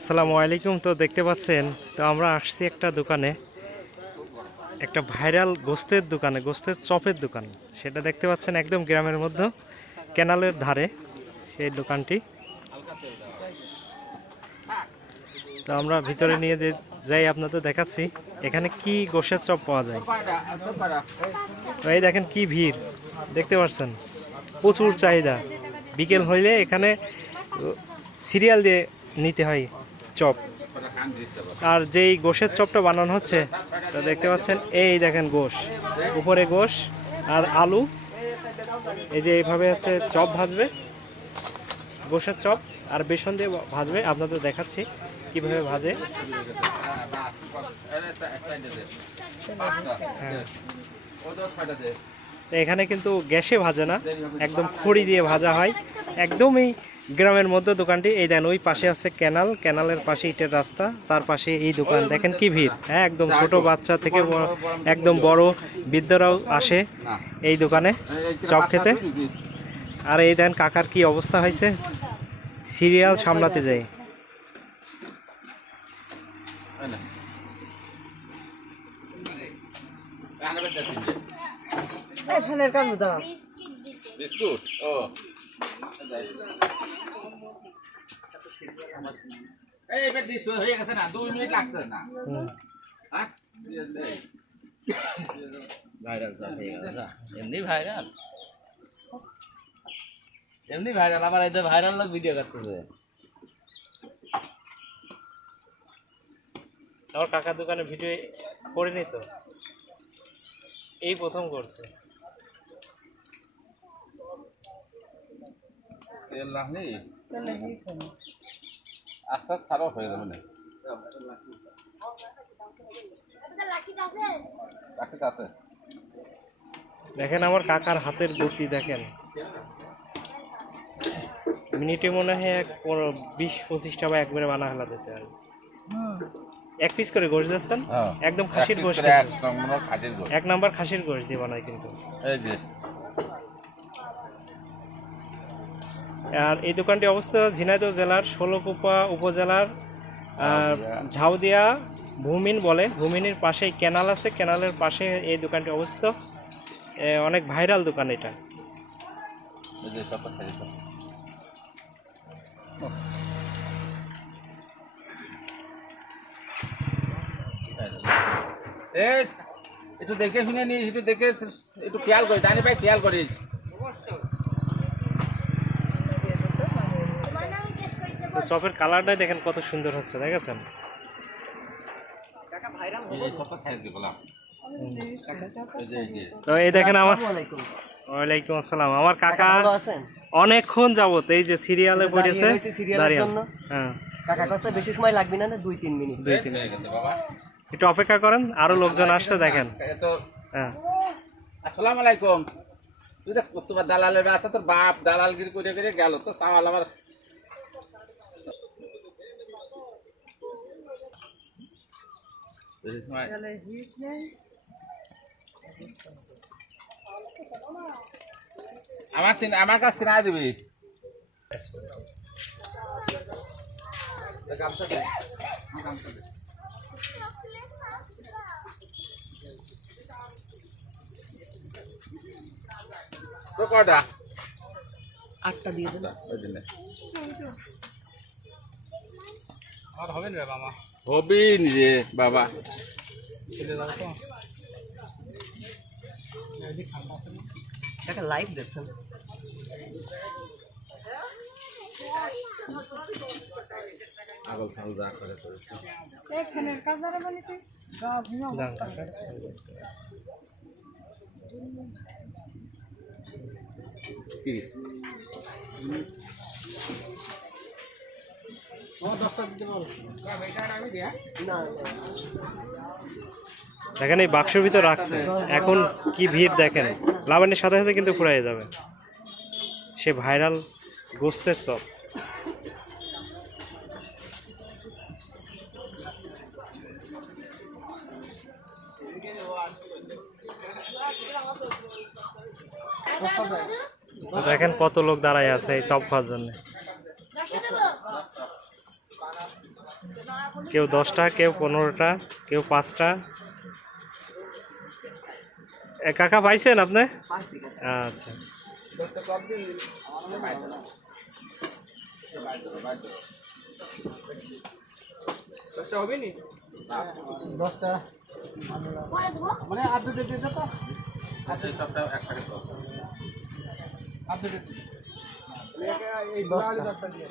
আসসালামু আলাইকুম। তো দেখতে পাচ্ছেন, তো আমরা আসছি একটা দোকানে, একটা ভাইরাল গোস্তের দোকানে, গোস্তের চপের দোকান। সেটা দেখতে পাচ্ছেন একদম গ্রামের মধ্যে, ক্যানালের ধারে সেই দোকানটি। তো আমরা ভিতরে নিয়ে যাই, আপনাদের দেখাচ্ছি এখানে কি গোস্তের চপ পাওয়া যায়। তো এই দেখেন কি ভিড়, দেখতে পাচ্ছেন প্রচুর চাহিদা। বিকেল হইলে এখানে সিরিয়াল দিয়ে নিতে হয় চপ। আর যেই গোশের চপটা বানানো হচ্ছে, তা দেখতে পাচ্ছেন, এই দেখেন গোশ, উপরে গোশ আর আলু, এই যে এইভাবে হচ্ছে চপ ভাজবে, গোশের চপ আর বেসন দিয়ে ভাজবে। আপনাদের দেখাচ্ছি কিভাবে ভাজে। হ্যাঁ, এখানে কিন্তু গ্যাসে ভাজে না, একদম খড়ি দিয়ে ভাজা হয়। একদমই গ্রামের মধ্যে দোকানটি। এই দেন ওই পাশে আছে ক্যানাল, ক্যানালের পাশে ইটের রাস্তা, তার পাশে এই দোকান। দেখেন কি ভিড়। হ্যাঁ, একদম ছোট বাচ্চা থেকে একদম বড় বৃদ্ধরাও আসে এই দোকানে চপ খেতে। আর এই দেন কাকার কি অবস্থা হয়েছে, সিরিয়াল সামলাতে যায়। বিস্কুট ও এই বেদি তো হয়ে গেছে না, 2 মিনিট লাগছে না। হ্যাঁ ভাইরাল সব হয়ে গেছে, এমনি ভাইরাল, এমনি ভাইরাল। আবার এই যে ভাইরাল লোক ভিডিও করতেছে। আমার কাকার দোকানে ভিডিও করিনি তো, এই প্রথম করছে। আচ্ছা ছাড়ো হয়ে যাবে না। দেখেন আমার কাকার হাতের গতি দেখেন, মিনিটে মনে হয় 20-25টা বা একবারে বানা হলা দিতে হয়। এক পিস করে গোশ দিচ্ছেন, একদম খাসির গোশ, এক নাম্বার খাসির গোশ দিয়ে বানায় কিন্তু। আর এই দোকানটি অবস্থিত ঝিনাইদহ জেলার ষোলকুপা উপজেলার ঝাউদিয়া ভূমিন বলে, ভূমিনের পাশেই ক্যানাল আছে, ক্যানালের পাশে এই দোকানটি অবস্থিত। অনেক ভাইরাল দোকান এটা। একটু দেখে শুনে নিস, একটু দেখে একটু খেয়াল করিস, জানি ভাই খেয়াল করিস। চপের কালারটাই দেখেন কত সুন্দর হচ্ছে, দেখেছেন? তো এই দেখেন আমার, ওয়ালাইকুম আসসালাম। আমার কাকা অনেকক্ষণ যাবত এই যে সিরিয়ালে পড়েছে, হ্যাঁ কাকা কাছে বেশি সময় লাগবে না, 2-3 মিনিট। একটু অপেক্ষা করেন, আরো লোকজন আসছে দেখেন। হ্যাঁ, আসসালামু আলাইকুম। তুই দেখ তোমার দালালের রাস্তা, তোর বাপ দালালগিরি করে করে গেল, তো তাহলে আমার আমার কাছে চিনা দিবি। তো কটা? 8টা দিয়ে দেন। আর হবে না বাবা, হবি রে বাবা। কাকা লাইভ দেখছেন? আগল ফাল যা করে করেছে। এখানের কাজারে বলিতে কি দেখেন এই বাক্সের ভিতর রাখছে, এখন কি ভিড় দেখেন। লাবণীর সাথে সাথে কিন্তু ফুরাই যাবে সে ভাইরাল গোস্তের চপ। দেখেন কত লোক দাঁড়ায় আছে এই চপ খাওয়ার জন্য। কেউ 10টা, কেউ 15টা, কেউ 5টা। কাকা পাইছেন আপনি? আচ্ছা, মানে আর দুটো দিয়ে দাও তো। আচ্ছা সবটা এক প্যাকেট দাও। আর দুটো এই 10টা দিয়ে